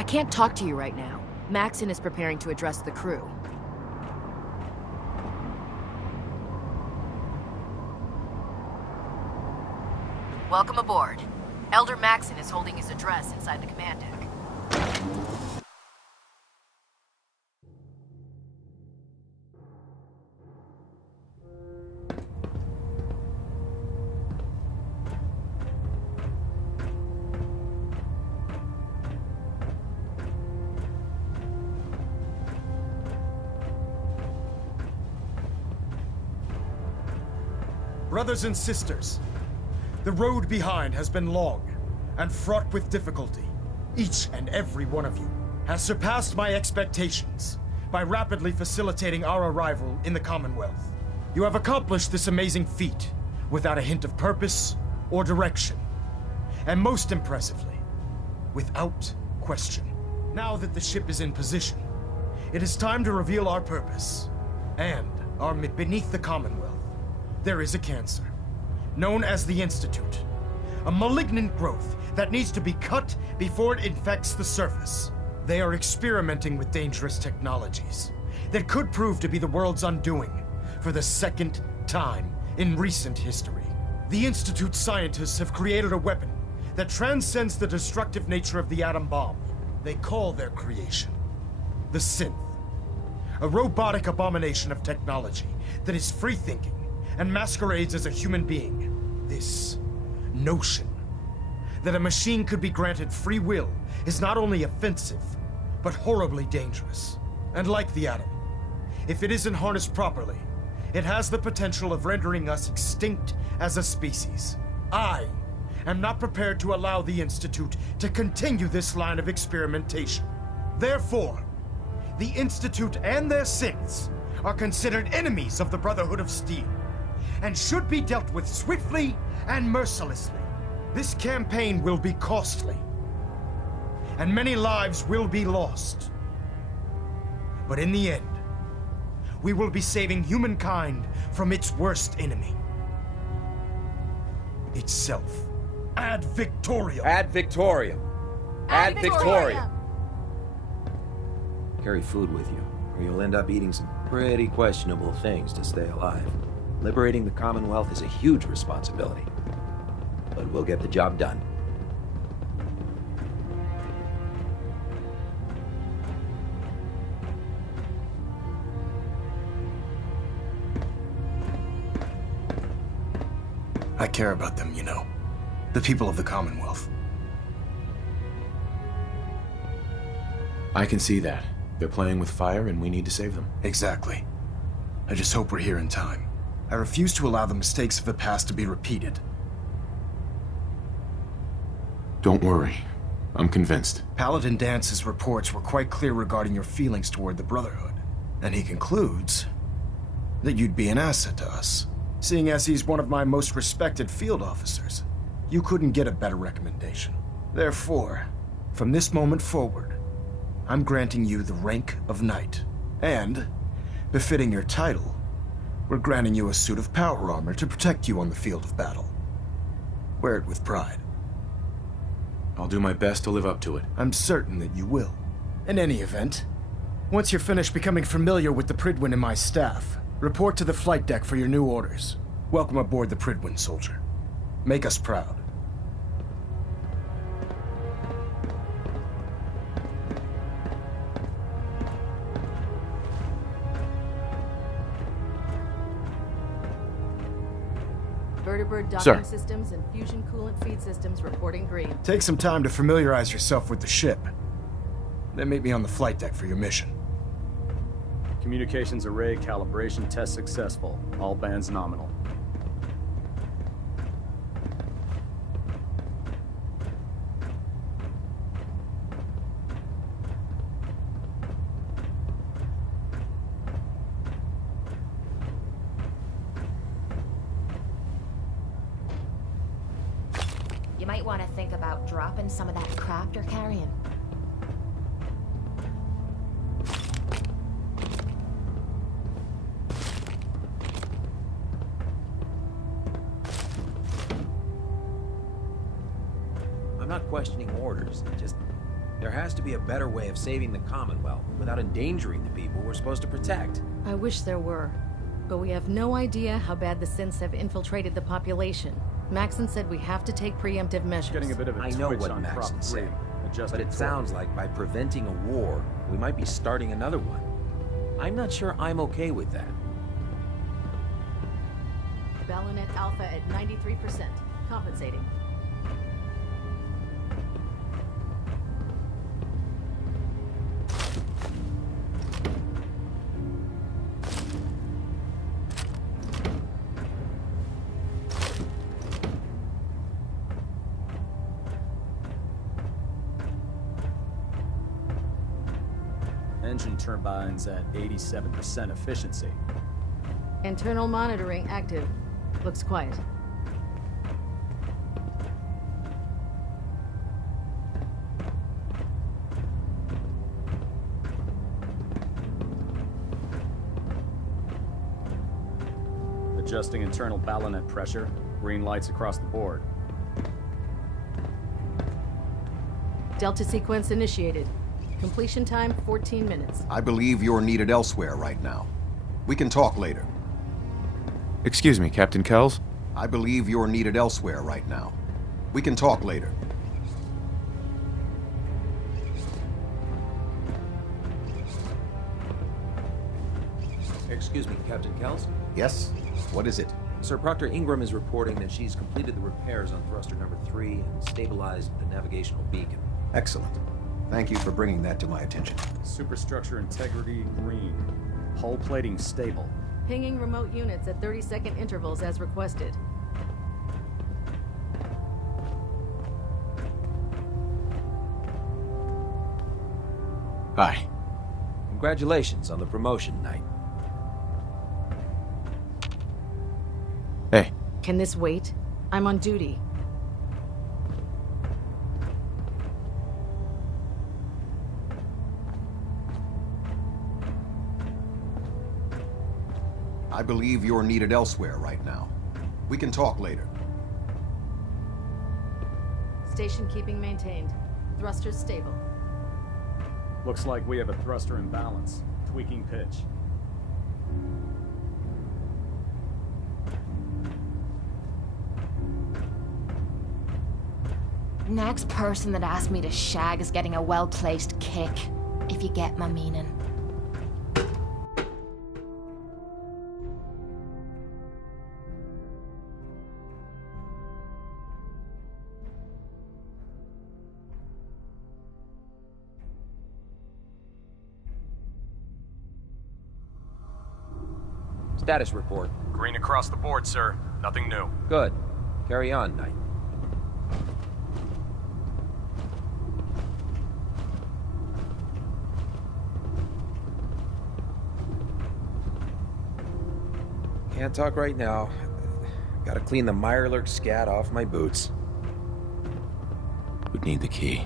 I can't talk to you right now. Maxon is preparing to address the crew. Welcome aboard. Elder Maxon is holding his address inside the command deck. Brothers and sisters, the road behind has been long and fraught with difficulty. Each and every one of you has surpassed my expectations by rapidly facilitating our arrival in the Commonwealth. You have accomplished this amazing feat without a hint of purpose or direction, and most impressively, without question. Now that the ship is in position, it is time to reveal our purpose and our beneath the Commonwealth. There is a cancer, known as the Institute. A malignant growth that needs to be cut before it infects the surface. They are experimenting with dangerous technologies that could prove to be the world's undoing for the second time in recent history. The Institute scientists have created a weapon that transcends the destructive nature of the atom bomb. They call their creation the Synth, a robotic abomination of technology that is free-thinking and masquerades as a human being. This notion that a machine could be granted free will is not only offensive, but horribly dangerous. And like the atom, if it isn't harnessed properly, it has the potential of rendering us extinct as a species. I am not prepared to allow the Institute to continue this line of experimentation. Therefore, the Institute and their synths are considered enemies of the Brotherhood of Steel, and should be dealt with swiftly and mercilessly. This campaign will be costly, and many lives will be lost. But in the end, we will be saving humankind from its worst enemy. Itself. Ad Victoriam! Ad Victoriam! Ad Victoriam! Carry food with you, or you'll end up eating some pretty questionable things to stay alive. Liberating the Commonwealth is a huge responsibility, but we'll get the job done. I care about them, you know. The people of the Commonwealth. I can see that. They're playing with fire and we need to save them. Exactly. I just hope we're here in time. I refuse to allow the mistakes of the past to be repeated. Don't worry. I'm convinced. Paladin Dance's reports were quite clear regarding your feelings toward the Brotherhood. And he concludes that you'd be an asset to us. Seeing as he's one of my most respected field officers, you couldn't get a better recommendation. Therefore, from this moment forward, I'm granting you the rank of Knight. And, befitting your title, we're granting you a suit of power armor to protect you on the field of battle. Wear it with pride. I'll do my best to live up to it. I'm certain that you will. In any event, once you're finished becoming familiar with the Pridwin and my staff, report to the flight deck for your new orders. Welcome aboard the Pridwin, soldier. Make us proud. Vertibird docking Sir. systems and fusion coolant feed systems reporting green. Take some time to familiarize yourself with the ship. Then meet me on the flight deck for your mission. Communications array calibration test successful. All bands nominal. You might want to think about dropping some of that crap you're carrying. I'm not questioning orders, just There has to be a better way of saving the Commonwealth without endangering the people we're supposed to protect. I wish there were. But we have no idea how bad the synths have infiltrated the population. Maxon said we have to take preemptive measures. Getting a bit of a I know twitch what on Maxon Prop 3. said, Adjusting but it torque. sounds like by preventing a war, we might be starting another one. I'm not sure I'm okay with that. Ballonette Alpha at 93%. Compensating. Engine turbines at 87% efficiency. Internal monitoring active. Looks quiet. Adjusting internal ballonette pressure. Green lights across the board. Delta sequence initiated. Completion time 14 minutes. I believe you're needed elsewhere right now. We can talk later. Excuse me, Captain Kells? I believe you're needed elsewhere right now. We can talk later. Excuse me, Captain Kells? Yes? What is it? Sir Proctor Ingram is reporting that she's completed the repairs on thruster number 3 and stabilized the navigational beacon. Excellent. Thank you for bringing that to my attention. Superstructure integrity green. Hull plating stable. Pinging remote units at 30-second intervals as requested. Hi. Congratulations on the promotion, Knight. Hey. Can this wait? I'm on duty. I believe you're needed elsewhere right now. We can talk later. Station keeping maintained. Thrusters stable. Looks like we have a thruster imbalance. Tweaking pitch. Next person that asks me to shag is getting a well-placed kick, if you get my meaning. Status report. Green across the board, sir. Nothing new. Good. Carry on, Knight. Can't talk right now. Gotta clean the Mirelurk scat off my boots. Would need the key.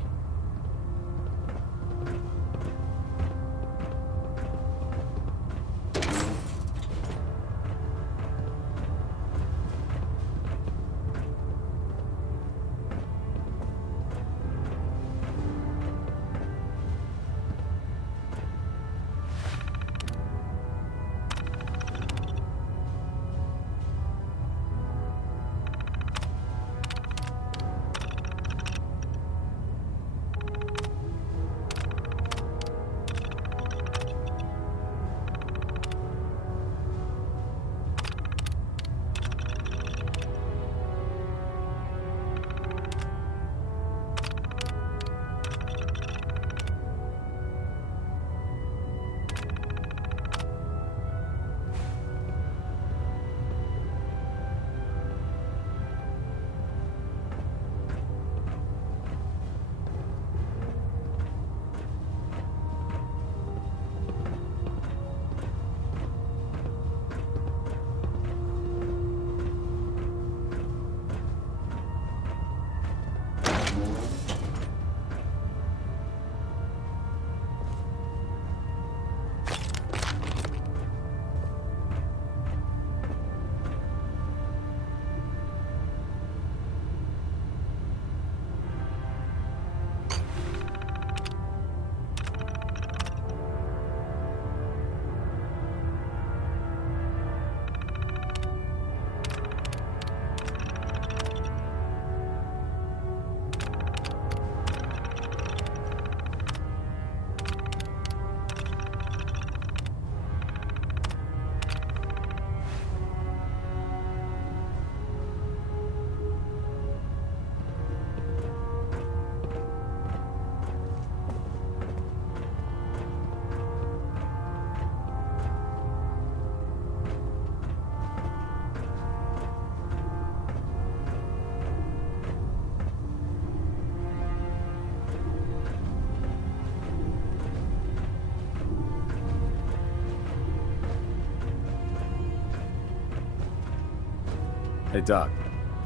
Hey, Doc.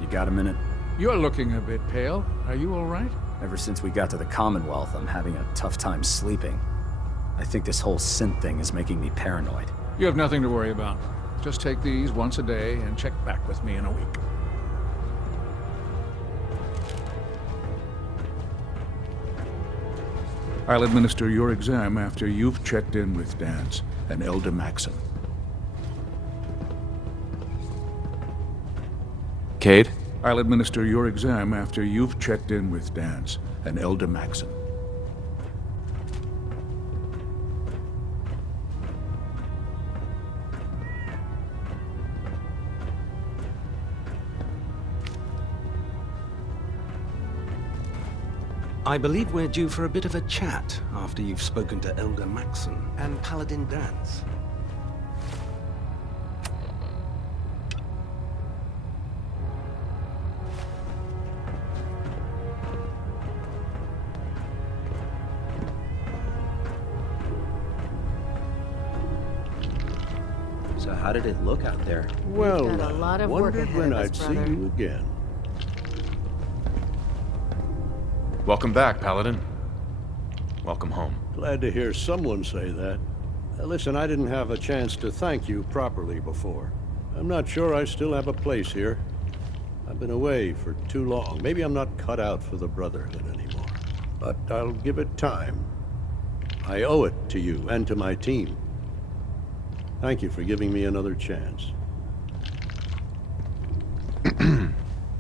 You got a minute? You're looking a bit pale. Are you all right? Ever since we got to the Commonwealth, I'm having a tough time sleeping. I think this whole synth thing is making me paranoid. You have nothing to worry about. Just take these once a day and check back with me in a week. I'll administer your exam after you've checked in with Dance and Elder Maxon. Cade? I'll administer your exam after you've checked in with Dance and Elder Maxon. I believe we're due for a bit of a chat after you've spoken to Elder Maxon and Paladin Dance. So how did it look out there? Well, We've got a lot of work wondered ahead when of us, I'd see brother. you again. Welcome back, Paladin. Welcome home. Glad to hear someone say that. Listen, I didn't have a chance to thank you properly before. I'm not sure I still have a place here. I've been away for too long. Maybe I'm not cut out for the Brotherhood anymore. But I'll give it time. I owe it to you and to my team. Thank you for giving me another chance.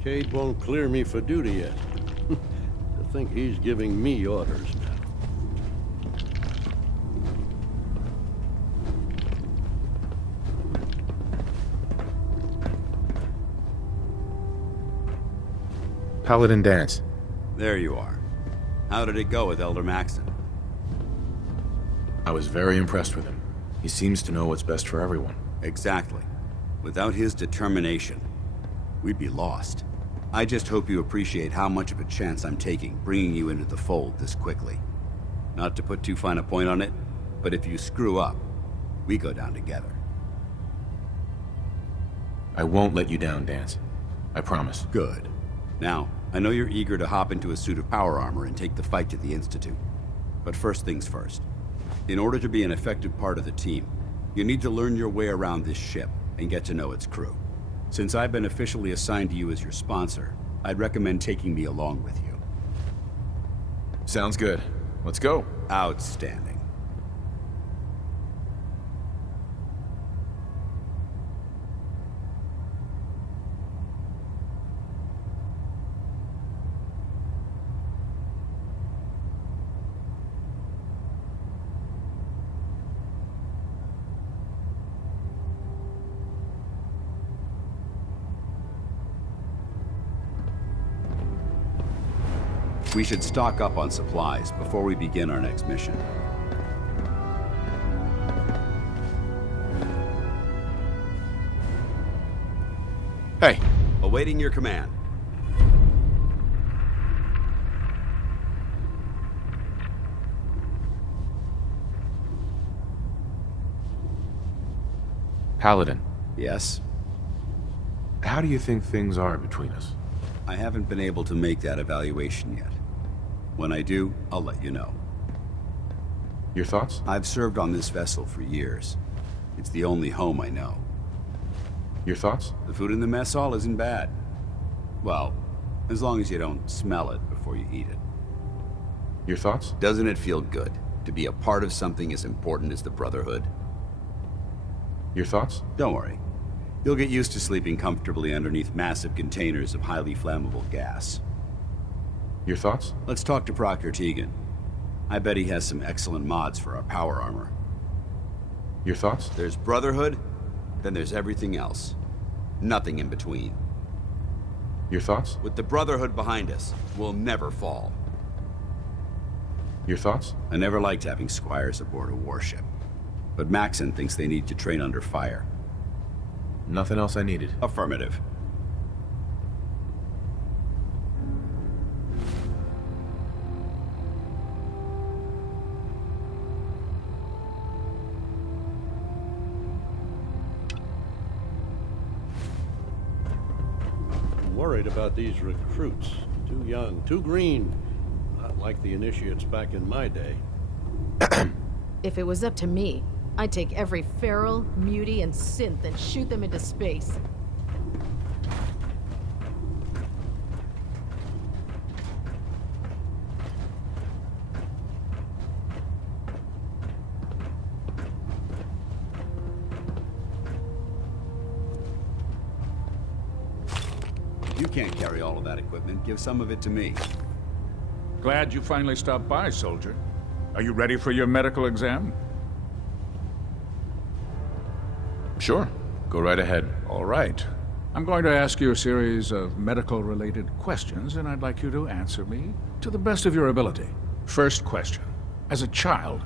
Cade won't clear me for duty yet. To think he's giving me orders now. Paladin Dance. There you are. How did it go with Elder Maxon? I was very impressed with him. He seems to know what's best for everyone. Exactly. Without his determination, we'd be lost. I just hope you appreciate how much of a chance I'm taking bringing you into the fold this quickly. Not to put too fine a point on it, but if you screw up, we go down together. I won't let you down, Dance. I promise. Good. Now, I know you're eager to hop into a suit of power armor and take the fight to the Institute. But first things first. In order to be an effective part of the team, you need to learn your way around this ship and get to know its crew. Since I've been officially assigned to you as your sponsor, I'd recommend taking me along with you. Sounds good. Let's go. Outstanding. We should stock up on supplies before we begin our next mission. Hey. Awaiting your command. Paladin. Yes? How do you think things are between us? I haven't been able to make that evaluation yet. When I do, I'll let you know. Your thoughts? I've served on this vessel for years. It's the only home I know. Your thoughts? The food in the mess hall isn't bad. Well, as long as you don't smell it before you eat it. Your thoughts? Doesn't it feel good to be a part of something as important as the Brotherhood? Your thoughts? Don't worry. You'll get used to sleeping comfortably underneath massive containers of highly flammable gas. Your thoughts? Let's talk to Proctor Tegan. I bet he has some excellent mods for our power armor. Your thoughts? There's Brotherhood, then there's everything else. Nothing in between. Your thoughts? With the Brotherhood behind us, we'll never fall. Your thoughts? I never liked having squires aboard a warship. But Maxon thinks they need to train under fire. Nothing else I needed. Affirmative. worried about these recruits. Too young, too green. Not like the initiates back in my day. If it was up to me, I'd take every feral, mutie, and synth and shoot them into space. You can't carry all of that equipment. Give some of it to me. Glad you finally stopped by, soldier. Are you ready for your medical exam? Sure. Go right ahead. All right. I'm going to ask you a series of medical-related questions, and I'd like you to answer me to the best of your ability. First question. As a child,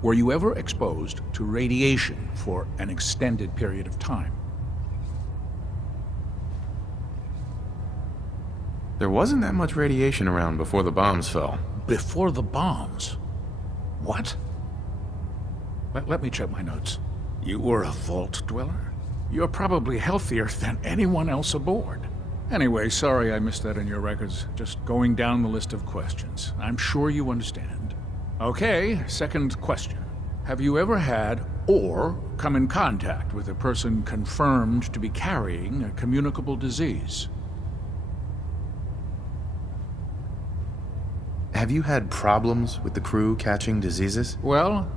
were you ever exposed to radiation for an extended period of time? There wasn't that much radiation around before the bombs fell. Before the bombs? What? Let me check my notes. You were a vault dweller? You're probably healthier than anyone else aboard. Anyway, sorry I missed that in your records. Just going down the list of questions. I'm sure you understand. Okay, second question. Have you ever had or come in contact with a person confirmed to be carrying a communicable disease? Have you had problems with the crew catching diseases? Well,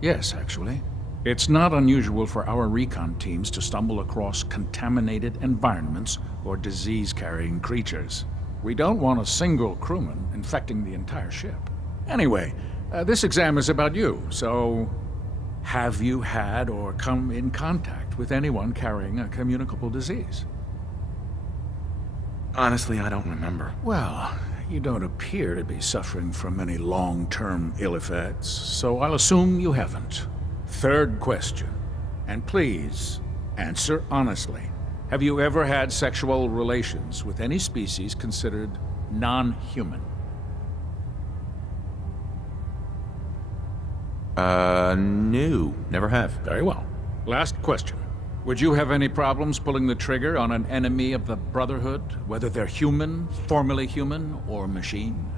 yes, actually. It's not unusual for our recon teams to stumble across contaminated environments or disease-carrying creatures. We don't want a single crewman infecting the entire ship. Anyway, this exam is about you, so have you had or come in contact with anyone carrying a communicable disease? Honestly, I don't remember. Well, you don't appear to be suffering from any long-term ill effects, so I'll assume you haven't. Third question, and please, answer honestly. Have you ever had sexual relations with any species considered non-human? No, never have. Very well. Last question. Would you have any problems pulling the trigger on an enemy of the Brotherhood, whether they're human, formerly human, or machine?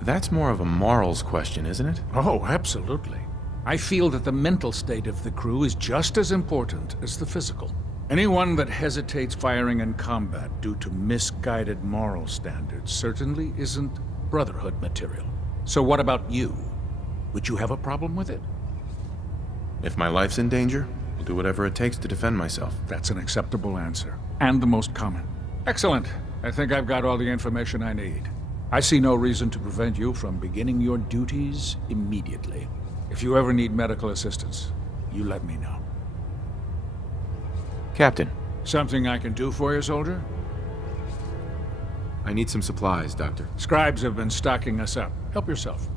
That's more of a morals question, isn't it? Oh, absolutely. I feel that the mental state of the crew is just as important as the physical. Anyone that hesitates firing in combat due to misguided moral standards certainly isn't Brotherhood material. So what about you? Would you have a problem with it? If my life's in danger, I'll do whatever it takes to defend myself. That's an acceptable answer, and the most common. Excellent. I think I've got all the information I need. I see no reason to prevent you from beginning your duties immediately. If you ever need medical assistance, you let me know. Captain. Something I can do for you, soldier? I need some supplies, Doctor. Scribes have been stocking us up. Help yourself.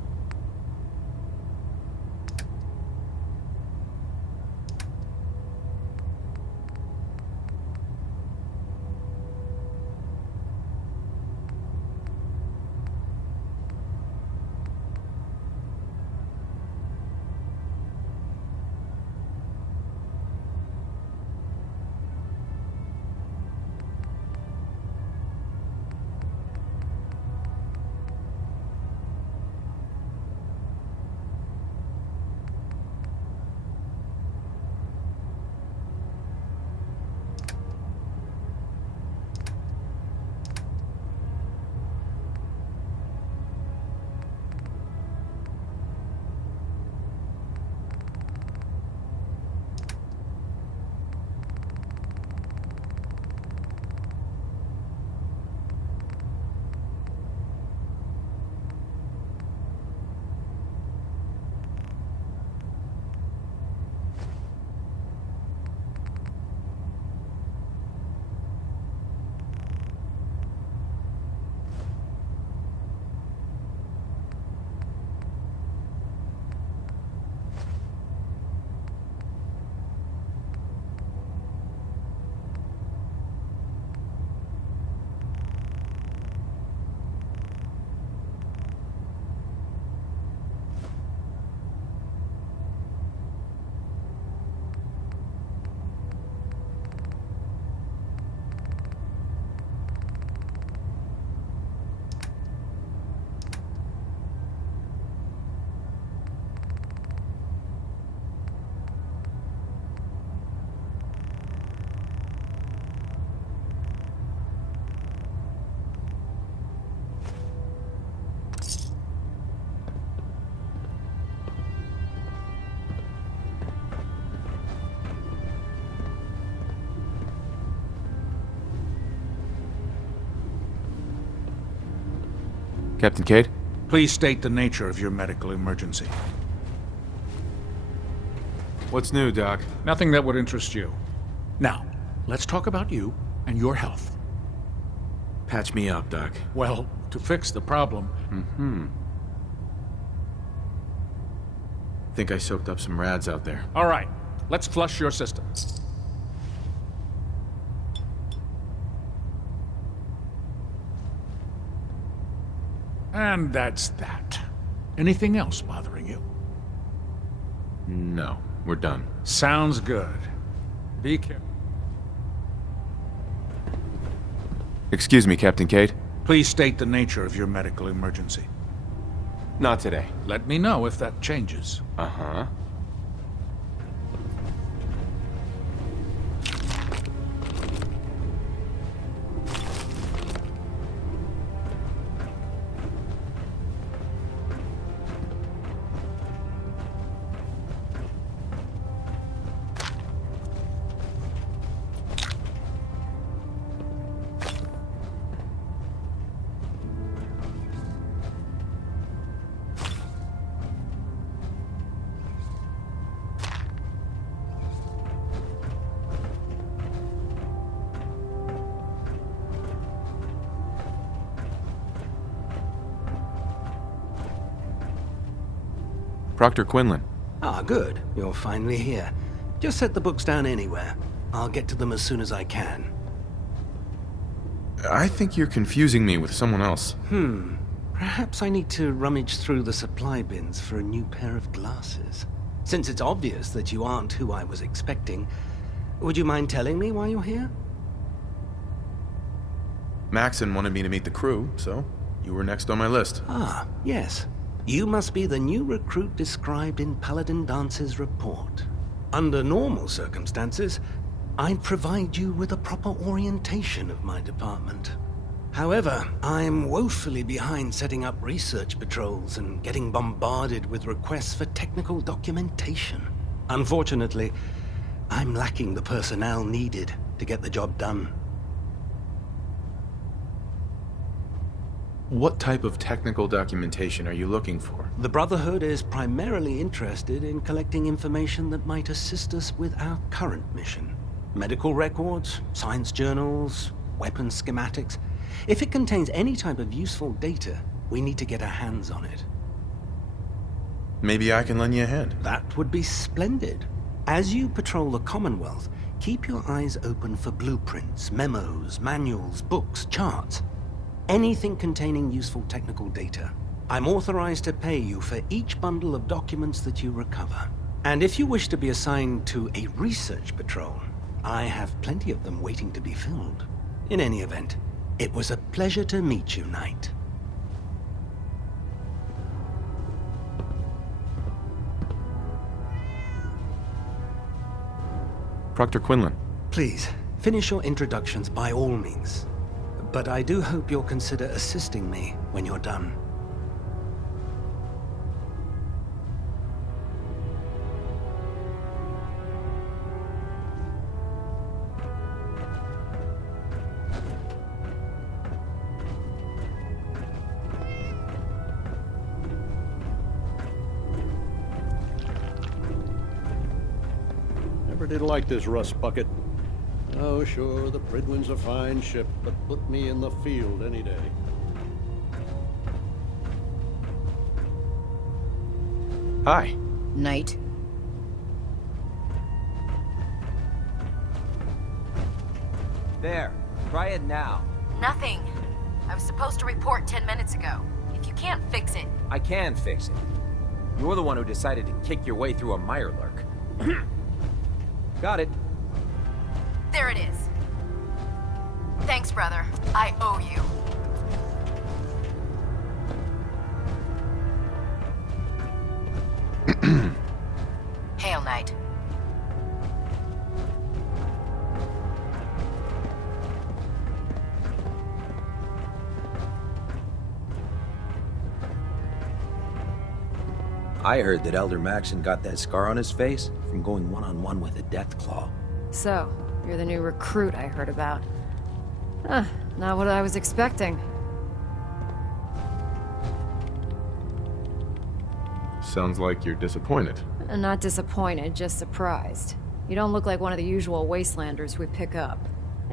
Captain Cade? Please state the nature of your medical emergency. What's new, Doc? Nothing that would interest you. Now, let's talk about you and your health. Patch me up, Doc. Well, to fix the problem... Think I soaked up some rads out there. All right, let's flush your system. And that's that. Anything else bothering you? No, we're done. Sounds good. Be careful. Excuse me, Captain Cade? Please state the nature of your medical emergency. Not today. Let me know if that changes. Uh-huh. Proctor Quinlan. Ah, good. You're finally here. Just set the books down anywhere. I'll get to them as soon as I can. I think you're confusing me with someone else. Perhaps I need to rummage through the supply bins for a new pair of glasses. Since it's obvious that you aren't who I was expecting, would you mind telling me why you're here? Maxon wanted me to meet the crew, so you were next on my list. Ah, yes. You must be the new recruit described in Paladin Dance's report. Under normal circumstances, I'd provide you with a proper orientation of my department. However, I'm woefully behind setting up research patrols and getting bombarded with requests for technical documentation. Unfortunately, I'm lacking the personnel needed to get the job done. What type of technical documentation are you looking for? The Brotherhood is primarily interested in collecting information that might assist us with our current mission. Medical records, science journals, weapon schematics. If it contains any type of useful data, we need to get our hands on it. Maybe I can lend you a hand. That would be splendid. As you patrol the Commonwealth, keep your eyes open for blueprints, memos, manuals, books, charts. Anything containing useful technical data. I'm authorized to pay you for each bundle of documents that you recover. And if you wish to be assigned to a research patrol, I have plenty of them waiting to be filled. In any event, it was a pleasure to meet you, Knight. Proctor Quinlan. Please, finish your introductions by all means. But I do hope you'll consider assisting me when you're done. Never did like this rust bucket. Oh, sure, the Pridwin's a fine ship, but put me in the field any day. Hi. Knight. There. Try it now. Nothing. I was supposed to report 10 minutes ago. If you can't fix it... I can fix it. You're the one who decided to kick your way through a Mirelurk. Got it. There it is. Thanks, brother. I owe you. Hail, Knight. I heard that Elder Maxon got that scar on his face from going one-on-one with a Deathclaw. So, you're the new recruit I heard about. Not what I was expecting. Sounds like you're disappointed. Not disappointed, just surprised. You don't look like one of the usual wastelanders we pick up.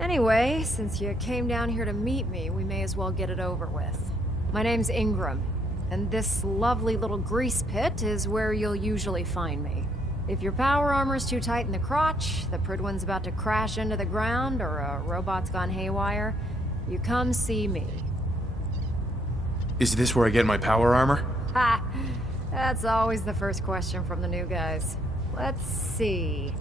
Anyway, since you came down here to meet me, we may as well get it over with. My name's Ingram, and this lovely little grease pit is where you'll usually find me. If your power armor's too tight in the crotch, the Pridwin's about to crash into the ground, or a robot's gone haywire, you come see me. Is this where I get my power armor? Ha! That's always the first question from the new guys. Let's see.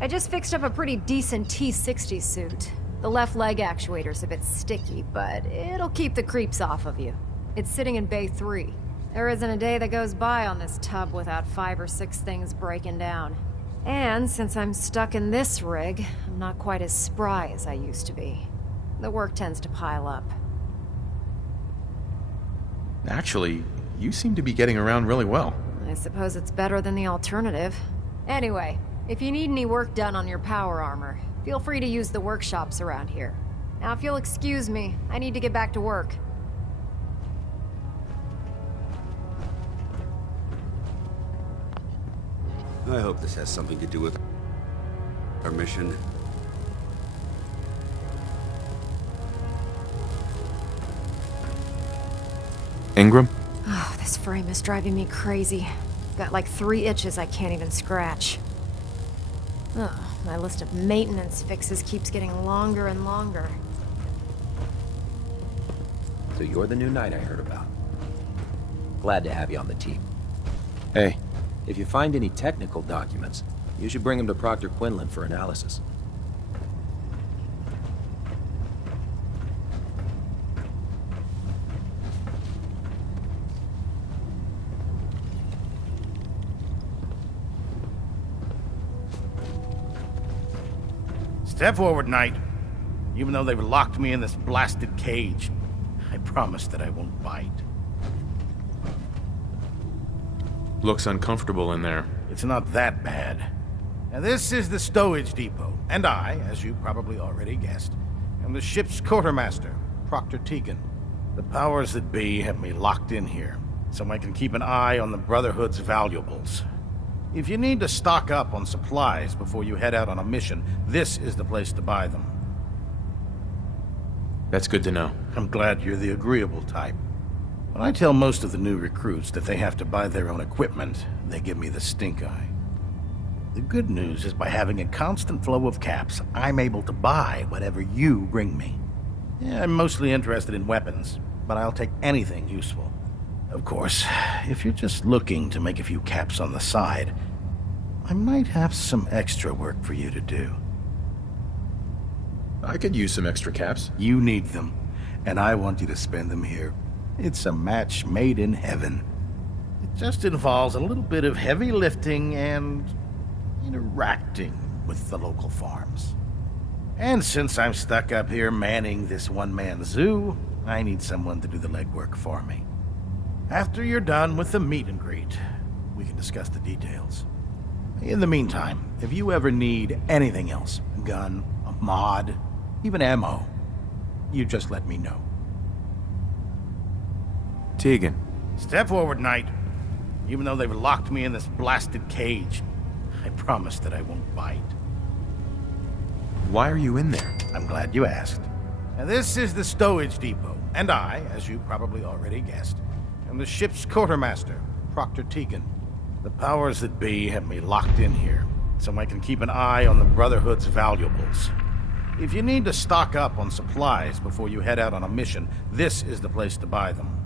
I just fixed up a pretty decent T-60 suit. The left leg actuator's a bit sticky, but it'll keep the creeps off of you. It's sitting in Bay 3. There isn't a day that goes by on this tub without 5 or 6 things breaking down. And since I'm stuck in this rig, I'm not quite as spry as I used to be. The work tends to pile up. Actually, you seem to be getting around really well. I suppose it's better than the alternative. Anyway, if you need any work done on your power armor, feel free to use the workshops around here. Now, if you'll excuse me, I need to get back to work. I hope this has something to do with our mission. Ingram? Oh, this frame is driving me crazy. Got like 3 itches I can't even scratch. Oh, my list of maintenance fixes keeps getting longer and longer. So you're the new knight I heard about. Glad to have you on the team. Hey. If you find any technical documents, you should bring them to Proctor Quinlan for analysis. Step forward, Knight. Even though they've locked me in this blasted cage, I promise that I won't bite. Looks uncomfortable in there. It's not that bad. Now, this is the stowage depot, and I, as you probably already guessed, am the ship's quartermaster, Proctor Tegan. The powers that be have me locked in here, so I can keep an eye on the Brotherhood's valuables. If you need to stock up on supplies before you head out on a mission, this is the place to buy them. That's good to know. I'm glad you're the agreeable type. When I tell most of the new recruits that they have to buy their own equipment, they give me the stink eye. The good news is by having a constant flow of caps, I'm able to buy whatever you bring me. Yeah, I'm mostly interested in weapons, but I'll take anything useful. Of course, if you're just looking to make a few caps on the side, I might have some extra work for you to do. I could use some extra caps. You need them, and I want you to spend them here. It's a match made in heaven. It just involves a little bit of heavy lifting and interacting with the local farms. And since I'm stuck up here manning this one-man zoo, I need someone to do the legwork for me. After you're done with the meet and greet, we can discuss the details. In the meantime, if you ever need anything else, a gun, a mod, even ammo, you just let me know. Tegan. Step forward, Knight. Even though they've locked me in this blasted cage, I promise that I won't bite. Why are you in there? I'm glad you asked. Now, this is the stowage depot, and I, as you probably already guessed, am the ship's quartermaster, Proctor Tegan. The powers that be have me locked in here, so I can keep an eye on the Brotherhood's valuables. If you need to stock up on supplies before you head out on a mission, this is the place to buy them.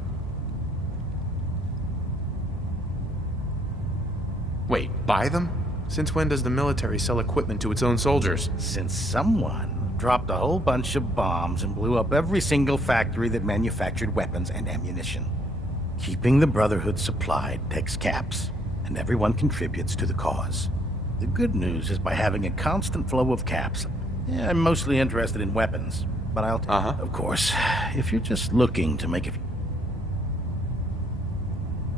Wait, buy them? Since when does the military sell equipment to its own soldiers? Since someone dropped a whole bunch of bombs and blew up every single factory that manufactured weapons and ammunition. Keeping the Brotherhood supplied takes caps, and everyone contributes to the cause. The good news is by having a constant flow of caps, I'm mostly interested in weapons, but I'll of course, if you're just looking to make a...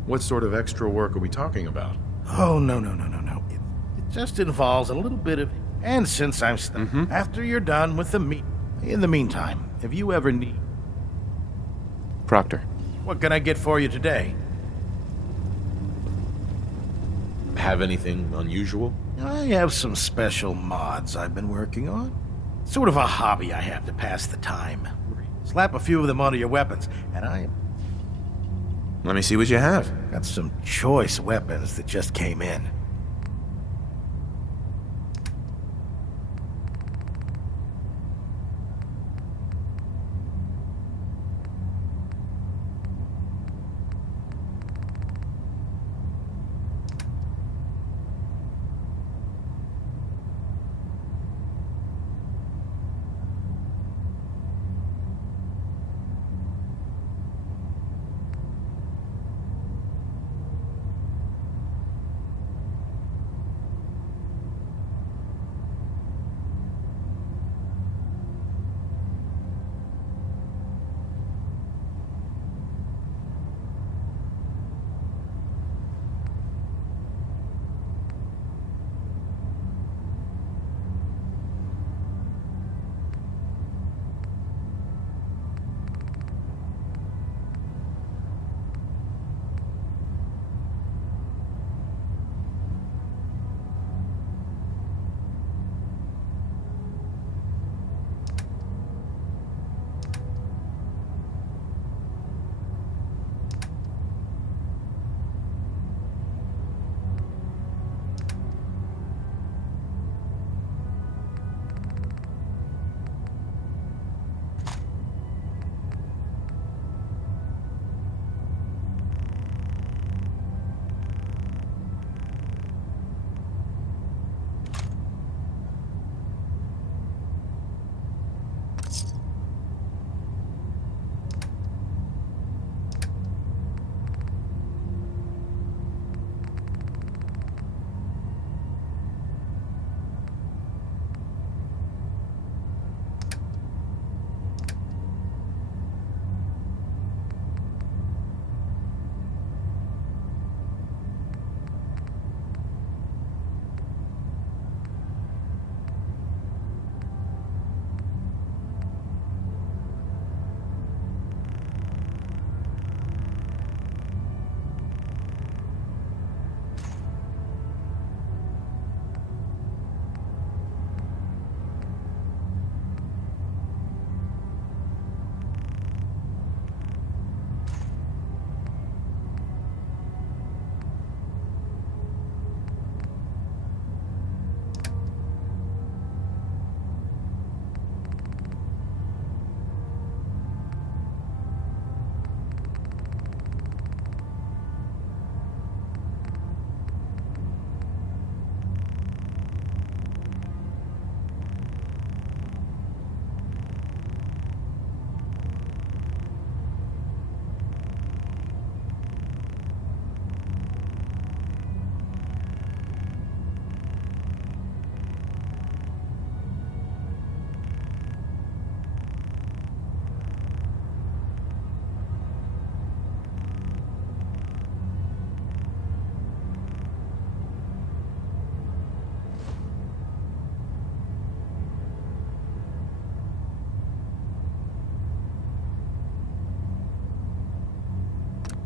What sort of extra work are we talking about? Oh, no. It just involves a little bit of... And since I'm stuck, after you're done with the meet... In the meantime, if you ever need... Proctor. What can I get for you today? have anything unusual? I have some special mods I've been working on. Sort of a hobby I have to pass the time. Slap a few of them onto your weapons, and Let me see what you have. got some choice weapons that just came in.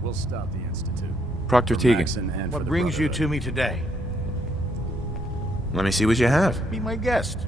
We'll stop the Institute. Proctor For Tegan. Maxon and for What the brings you Brotherhood. to me today? Let me see what you have. Be my guest.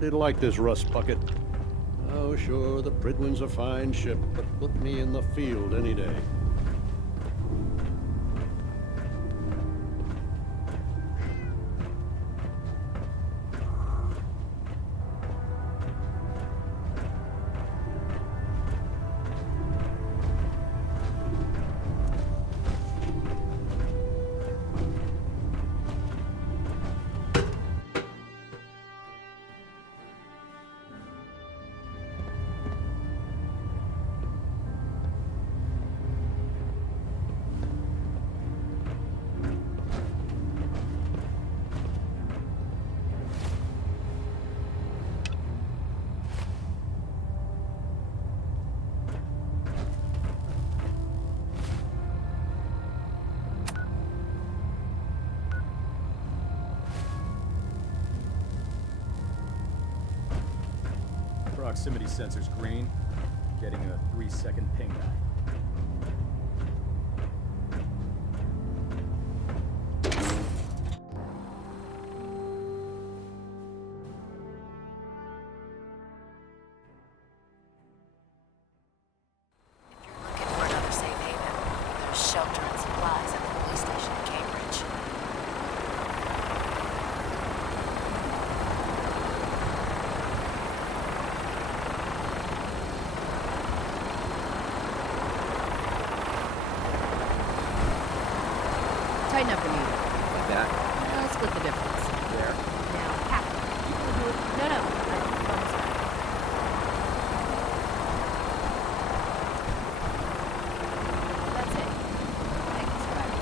did like this rust bucket. Oh, sure, the Pridwin's a fine ship, but put me in the field any day. Proximity sensor's green. Getting a 3-second ping back. Looking for another safe haven. There's shelter and supplies at the police station in Cambridge. Tighten up the meter. Like that? Split the difference. There. Now, half. You can do it. No, no. I'm almost done. That's it. Thanks, right.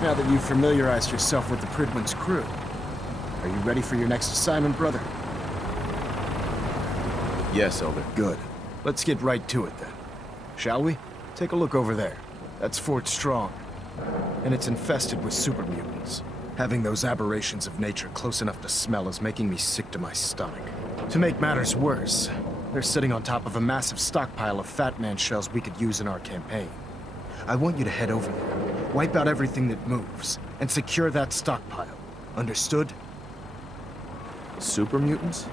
Now that you've familiarized yourself with the Pridwin's crew, are you ready for your next assignment, brother? Yes, Elder. Good. Let's get right to it then. Shall we? Take a look over there. That's Fort Strong. And it's infested with super mutants. Having those aberrations of nature close enough to smell is making me sick to my stomach. To make matters worse, they're sitting on top of a massive stockpile of Fat Man shells we could use in our campaign. I want you to head over there, wipe out everything that moves, and secure that stockpile. Understood? Super mutants?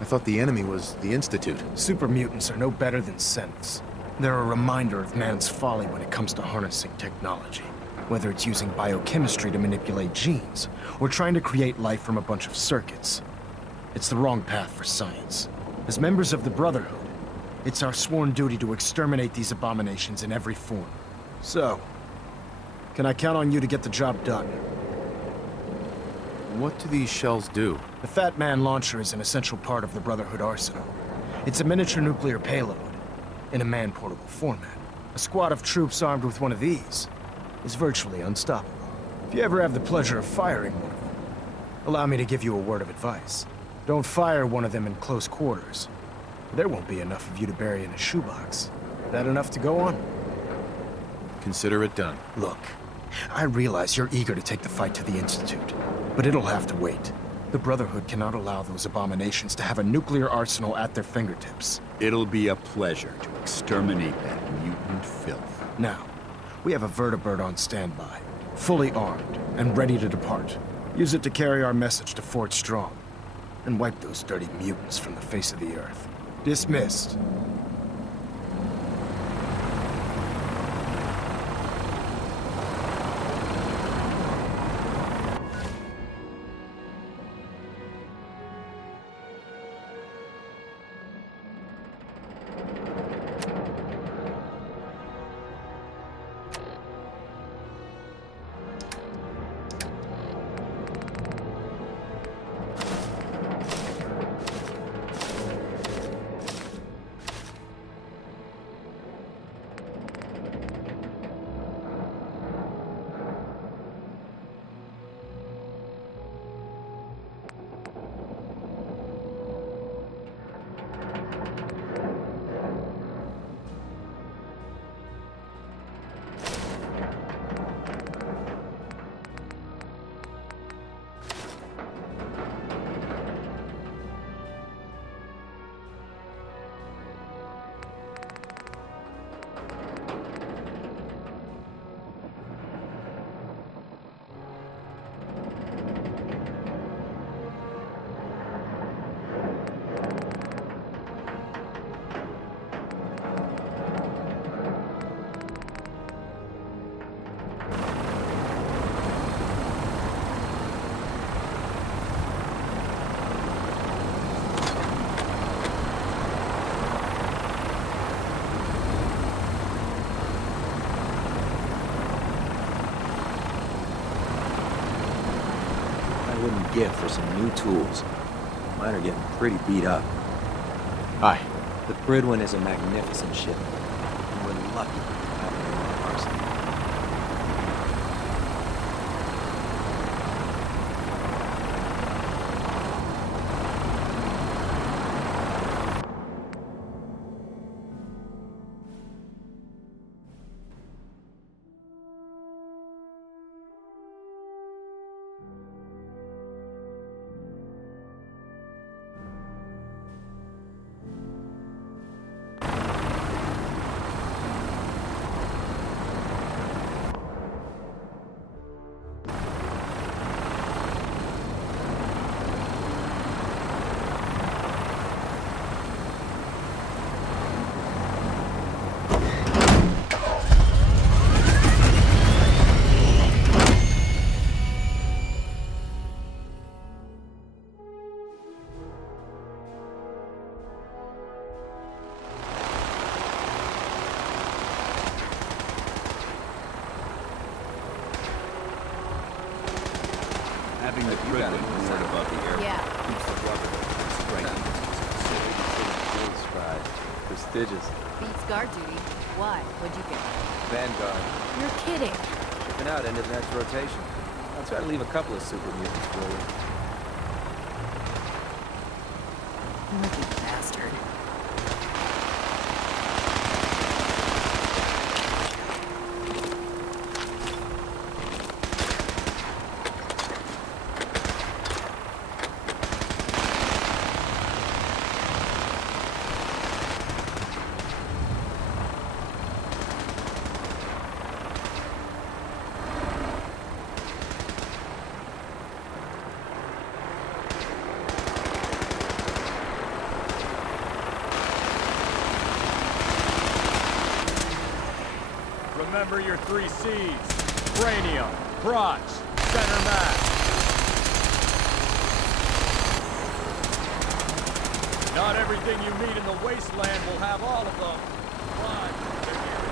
I thought the enemy was the Institute. Super mutants are no better than synths. They're a reminder of man's folly when it comes to harnessing technology. Whether it's using biochemistry to manipulate genes, or trying to create life from a bunch of circuits. It's the wrong path for science. As members of the Brotherhood, it's our sworn duty to exterminate these abominations in every form. So, can I count on you to get the job done? What do these shells do? The Fat Man launcher is an essential part of the Brotherhood arsenal. It's a miniature nuclear payload, in a man-portable format. A squad of troops armed with one of these is virtually unstoppable. If you ever have the pleasure of firing one of them, allow me to give you a word of advice. Don't fire one of them in close quarters. There won't be enough of you to bury in a shoebox. That enough to go on? Consider it done. Look, I realize you're eager to take the fight to the Institute, but it'll have to wait. The Brotherhood cannot allow those abominations to have a nuclear arsenal at their fingertips. It'll be a pleasure to exterminate that mutant filth. Now, we have a vertibird on standby, fully armed and ready to depart. Use it to carry our message to Fort Strong, and wipe those dirty mutants from the face of the earth. Dismissed. gift for some new tools. Mine are getting pretty beat up. Hi. The Bridwin is a magnificent ship. And we're lucky to have it in our arsenal. Having the Bridwin moored above the airport keeps the Brotherhood from striking Prestigious. Beats guard duty. Why? What'd you get? Vanguard. You're kidding. Shipping out end of next rotation. I'll try to leave a couple of super mutants for you. Lucky bastard. Remember your 3 C's. Cranium, crotch, center mass. Not everything you meet in the wasteland will have all of them. But they're guaranteed.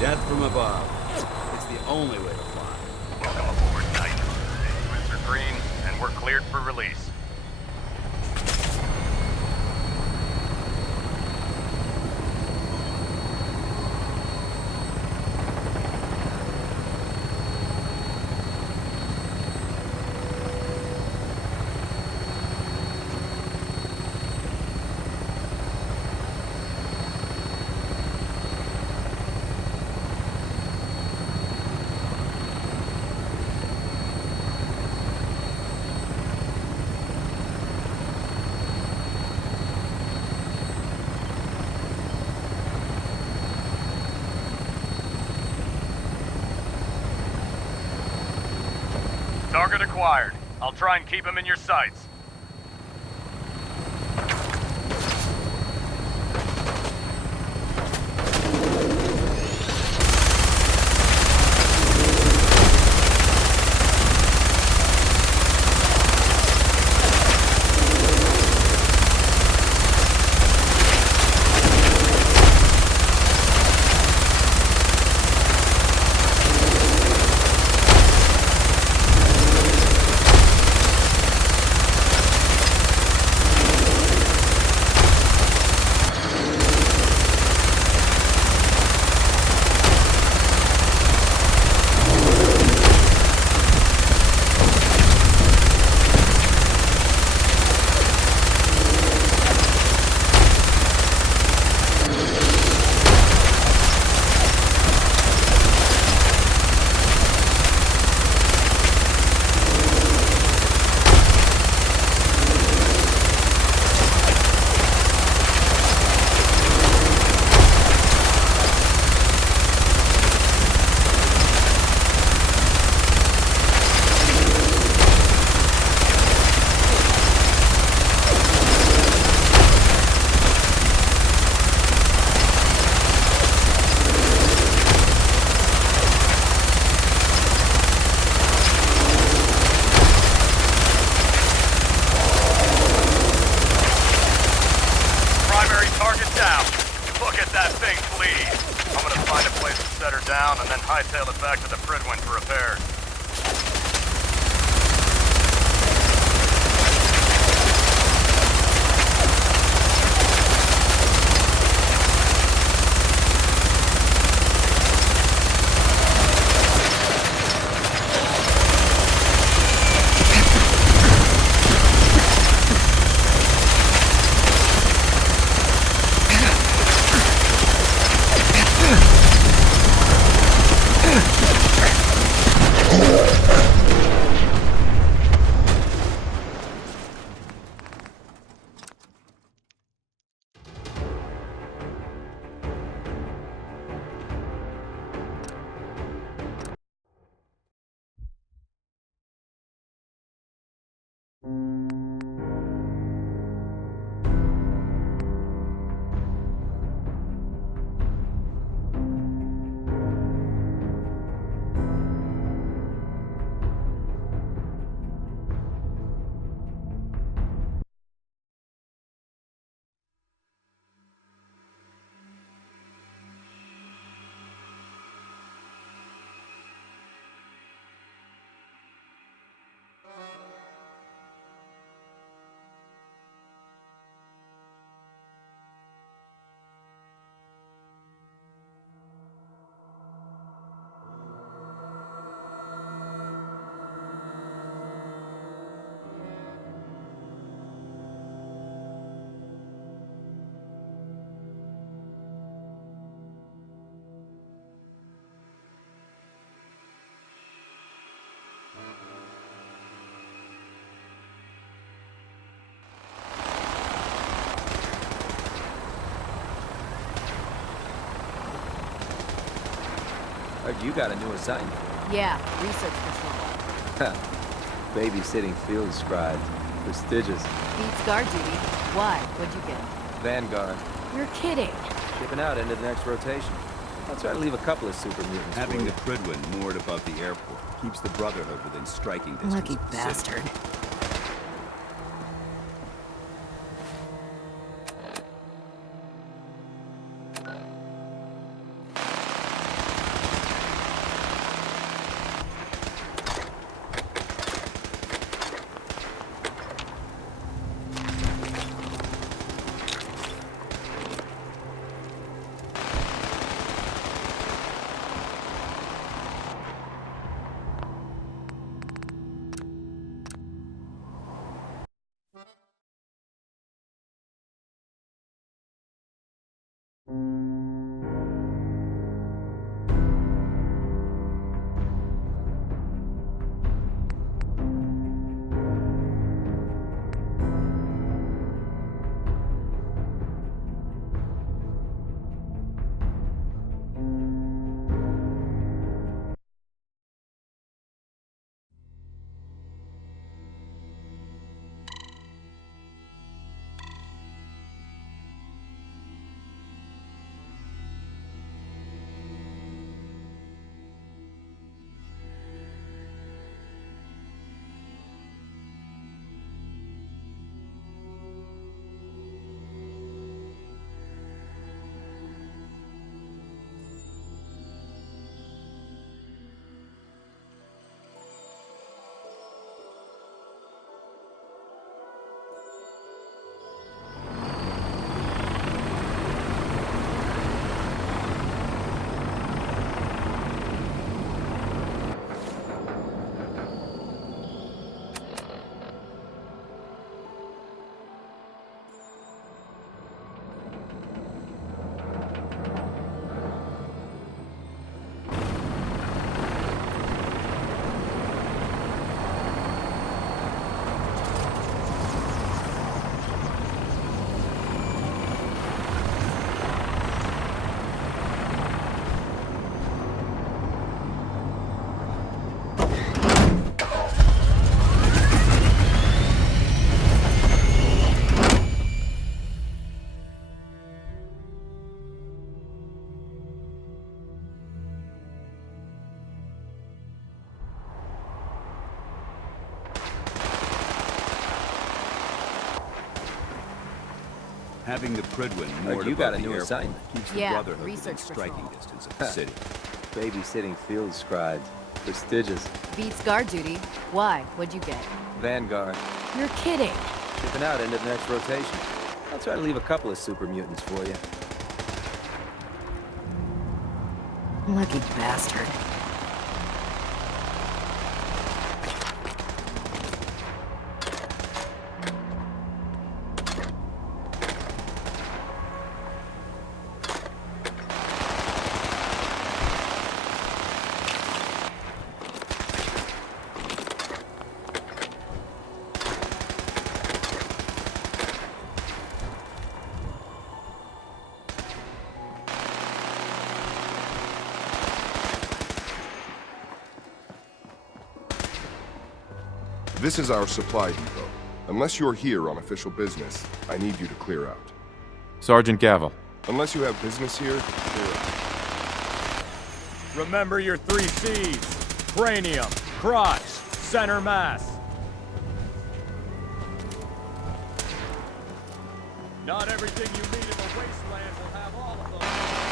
Death from above. It's the only way to fly. Welcome aboard, Knight. Instruments are green, and we're cleared for release. Target acquired. I'll try and keep him in your sights. down and then hightail it back to the Pridwin for repairs. Heard you got a new assignment. Yeah, research patrol. Babysitting field scribes. Prestigious. Beats guard duty. Why? What'd you get? Vanguard. You're kidding. Shipping out into the next rotation. I'll try to leave a couple of super mutants Having for the you. Pridwin moored above the airport keeps the Brotherhood within striking distance. Lucky of the city. bastard. Having the Pridwin Heard moored you got above a the new airport assignment. keeps the Yeah, Brotherhood within research striking patrol. distance of the city. Babysitting field scribes. Prestigious. Beats guard duty. Why? What'd you get? Vanguard. You're kidding. Shipping out into the next rotation. I'll try to leave a couple of super mutants for you. Lucky bastard. This is our supply depot. Unless you're here on official business, I need you to clear out. Sergeant Gavel. Unless you have business here, clear out. Remember your 3 C's. Cranium, crotch, center mass. Not everything you meet in the wasteland will have all of them.